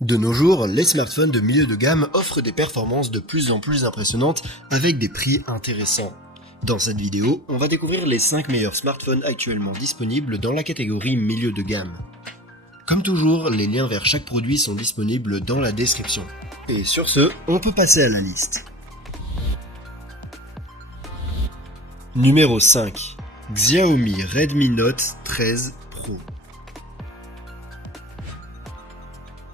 De nos jours, les smartphones de milieu de gamme offrent des performances de plus en plus impressionnantes avec des prix intéressants. Dans cette vidéo, on va découvrir les 5 meilleurs smartphones actuellement disponibles dans la catégorie milieu de gamme. Comme toujours, les liens vers chaque produit sont disponibles dans la description. Et sur ce, on peut passer à la liste. Numéro 5. Xiaomi Redmi Note 13 Pro.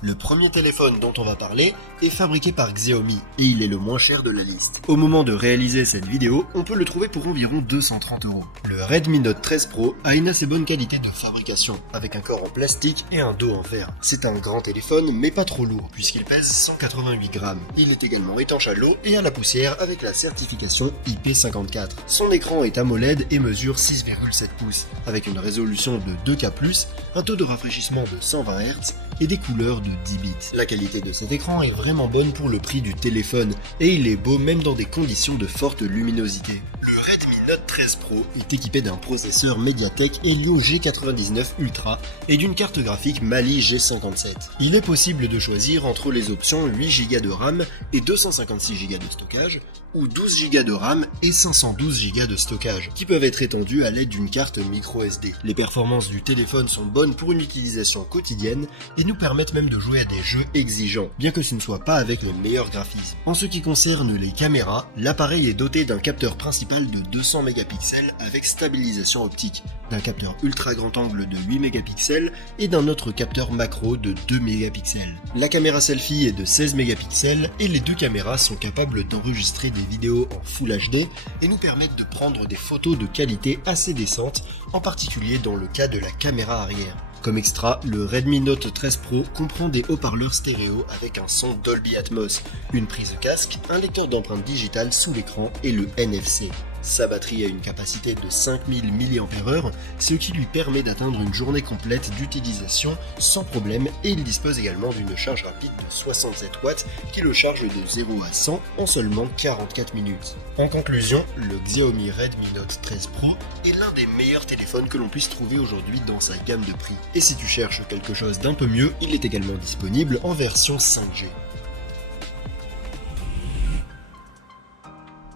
Le premier téléphone dont on va parler est fabriqué par Xiaomi et il est le moins cher de la liste. Au moment de réaliser cette vidéo, on peut le trouver pour environ 230 €. Le Redmi Note 13 Pro a une assez bonne qualité de fabrication, avec un corps en plastique et un dos en verre. C'est un grand téléphone mais pas trop lourd puisqu'il pèse 188 grammes. Il est également étanche à l'eau et à la poussière avec la certification IP54. Son écran est AMOLED et mesure 6,7 pouces, avec une résolution de 2K+, un taux de rafraîchissement de 120 Hz et des couleurs de 10 bits. La qualité de cet écran est vraiment bonne pour le prix du téléphone et il est beau même dans des conditions de forte luminosité. Le Redmi Note 13 Pro est équipé d'un processeur MediaTek Helio G99 Ultra et d'une carte graphique Mali G57. Il est possible de choisir entre les options 8 Go de RAM et 256 Go de stockage ou 12 Go de RAM et 512 Go de stockage qui peuvent être étendus à l'aide d'une carte microSD. Les performances du téléphone sont bonnes pour une utilisation quotidienne et nous permettent même de jouer à des jeux exigeants, bien que ce ne soit pas avec le meilleur graphisme. En ce qui concerne les caméras, l'appareil est doté d'un capteur principal de 200 mégapixels avec stabilisation optique, d'un capteur ultra grand angle de 8 mégapixels et d'un autre capteur macro de 2 mégapixels. La caméra selfie est de 16 mégapixels et les deux caméras sont capables d'enregistrer des vidéos en Full HD et nous permettent de prendre des photos de qualité assez décente, en particulier dans le cas de la caméra arrière. Comme extra, le Redmi Note 13 Pro comprend des haut-parleurs stéréo avec un son Dolby Atmos, une prise casque, un lecteur d'empreintes digitales sous l'écran et le NFC. Sa batterie a une capacité de 5000 mAh, ce qui lui permet d'atteindre une journée complète d'utilisation sans problème et il dispose également d'une charge rapide de 67 watts qui le charge de 0 à 100 en seulement 44 minutes. En conclusion, le Xiaomi Redmi Note 13 Pro est l'un des meilleurs téléphones que l'on puisse trouver aujourd'hui dans sa gamme de prix. Et si tu cherches quelque chose d'un peu mieux, il est également disponible en version 5G.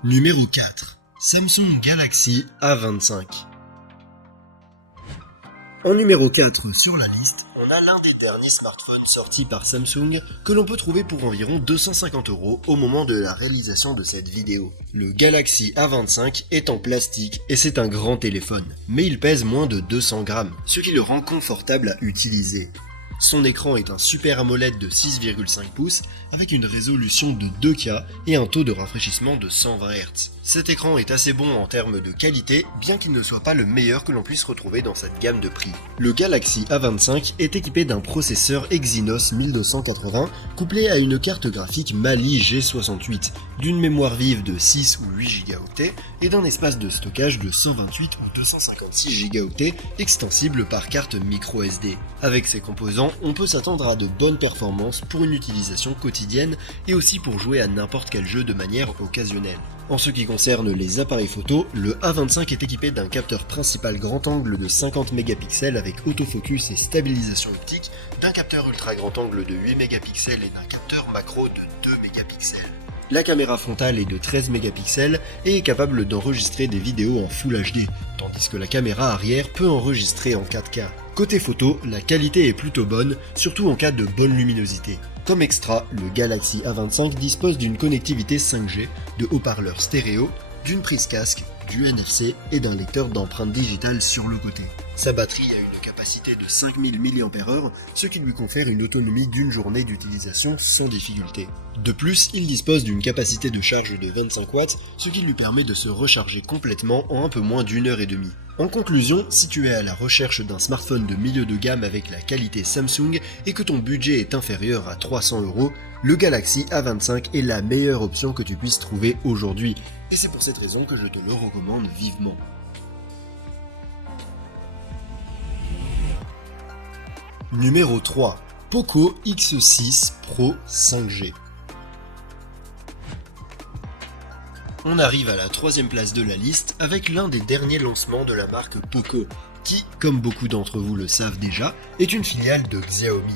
Numéro 4. Samsung Galaxy A25. En numéro 4 sur la liste, on a l'un des derniers smartphones sortis par Samsung que l'on peut trouver pour environ 250 € au moment de la réalisation de cette vidéo. Le Galaxy A25 est en plastique et c'est un grand téléphone, mais il pèse moins de 200 grammes, ce qui le rend confortable à utiliser. Son écran est un Super AMOLED de 6,5 pouces avec une résolution de 2K et un taux de rafraîchissement de 120 Hz. Cet écran est assez bon en termes de qualité, bien qu'il ne soit pas le meilleur que l'on puisse retrouver dans cette gamme de prix. Le Galaxy A25 est équipé d'un processeur Exynos 1280 couplé à une carte graphique Mali G68, d'une mémoire vive de 6 ou 8 Go et d'un espace de stockage de 128 ou 256 Go extensible par carte microSD. Avec ces composants, on peut s'attendre à de bonnes performances pour une utilisation quotidienne et aussi pour jouer à n'importe quel jeu de manière occasionnelle. En ce qui concerne les appareils photo, le A25 est équipé d'un capteur principal grand angle de 50 mégapixels avec autofocus et stabilisation optique, d'un capteur ultra grand angle de 8 mégapixels et d'un capteur macro de 2 mégapixels. La caméra frontale est de 13 mégapixels et est capable d'enregistrer des vidéos en Full HD, tandis que la caméra arrière peut enregistrer en 4K. Côté photo, la qualité est plutôt bonne, surtout en cas de bonne luminosité. Comme extra, le Galaxy A25 dispose d'une connectivité 5G, de haut-parleurs stéréo, d'une prise casque, du NFC et d'un lecteur d'empreintes digitales sur le côté. Sa batterie a une capacité de 5000 mAh, ce qui lui confère une autonomie d'une journée d'utilisation sans difficulté. De plus, il dispose d'une capacité de charge de 25 watts, ce qui lui permet de se recharger complètement en un peu moins d'une heure et demie. En conclusion, si tu es à la recherche d'un smartphone de milieu de gamme avec la qualité Samsung et que ton budget est inférieur à 300 €, le Galaxy A25 est la meilleure option que tu puisses trouver aujourd'hui. Et c'est pour cette raison que je te le recommande vivement. Numéro 3. Poco X6 Pro 5G. On arrive à la troisième place de la liste avec l'un des derniers lancements de la marque Poco, qui, comme beaucoup d'entre vous le savent déjà, est une filiale de Xiaomi.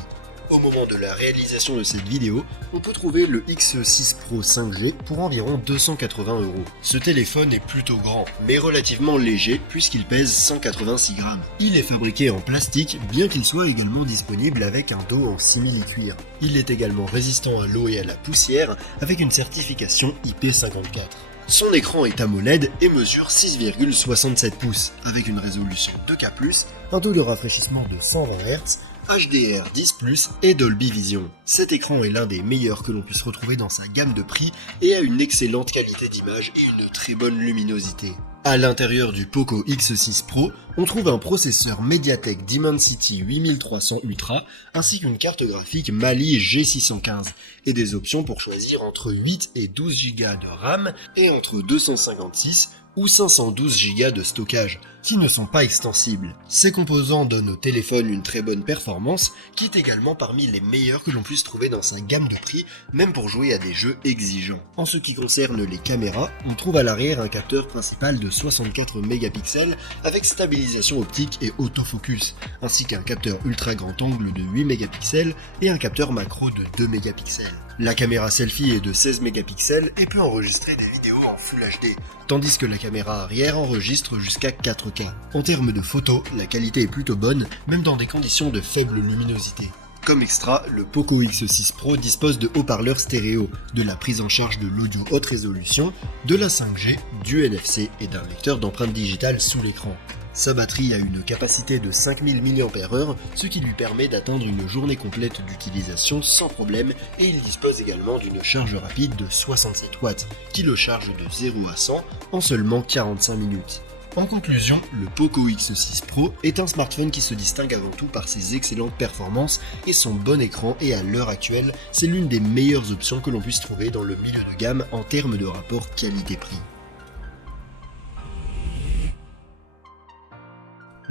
Au moment de la réalisation de cette vidéo, on peut trouver le X6 Pro 5G pour environ 280 €. Ce téléphone est plutôt grand, mais relativement léger puisqu'il pèse 186 grammes. Il est fabriqué en plastique, bien qu'il soit également disponible avec un dos en simili-cuir. Il est également résistant à l'eau et à la poussière avec une certification IP54. Son écran est AMOLED et mesure 6,67 pouces, avec une résolution 2K+, un taux de rafraîchissement de 120 Hz, HDR10+, et Dolby Vision. Cet écran est l'un des meilleurs que l'on puisse retrouver dans sa gamme de prix et a une excellente qualité d'image et une très bonne luminosité. À l'intérieur du Poco X6 Pro, on trouve un processeur MediaTek Dimensity 8300 Ultra ainsi qu'une carte graphique Mali G615 et des options pour choisir entre 8 et 12 Go de RAM et entre 256 ou 512 Go de stockage, qui ne sont pas extensibles. Ces composants donnent au téléphone une très bonne performance, qui est également parmi les meilleurs que l'on puisse trouver dans sa gamme de prix, même pour jouer à des jeux exigeants. En ce qui concerne les caméras, on trouve à l'arrière un capteur principal de 64 mégapixels avec stabilisation optique et autofocus, ainsi qu'un capteur ultra grand angle de 8 mégapixels et un capteur macro de 2 mégapixels. La caméra selfie est de 16 mégapixels et peut enregistrer des vidéos en Full HD, tandis que la caméra arrière enregistre jusqu'à 4K. En termes de photos, la qualité est plutôt bonne, même dans des conditions de faible luminosité. Comme extra, le Poco X6 Pro dispose de haut-parleurs stéréo, de la prise en charge de l'audio haute résolution, de la 5G, du NFC et d'un lecteur d'empreintes digitales sous l'écran. Sa batterie a une capacité de 5000 mAh, ce qui lui permet d'atteindre une journée complète d'utilisation sans problème, et il dispose également d'une charge rapide de 67 watts, qui le charge de 0 à 100 en seulement 45 minutes. En conclusion, le Poco X6 Pro est un smartphone qui se distingue avant tout par ses excellentes performances et son bon écran, et à l'heure actuelle, c'est l'une des meilleures options que l'on puisse trouver dans le milieu de gamme en termes de rapport qualité-prix.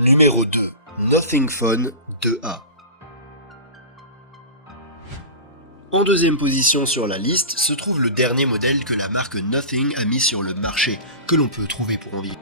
Numéro 2. Nothing Phone 2A. En deuxième position sur la liste se trouve le dernier modèle que la marque Nothing a mis sur le marché, que l'on peut trouver pour environ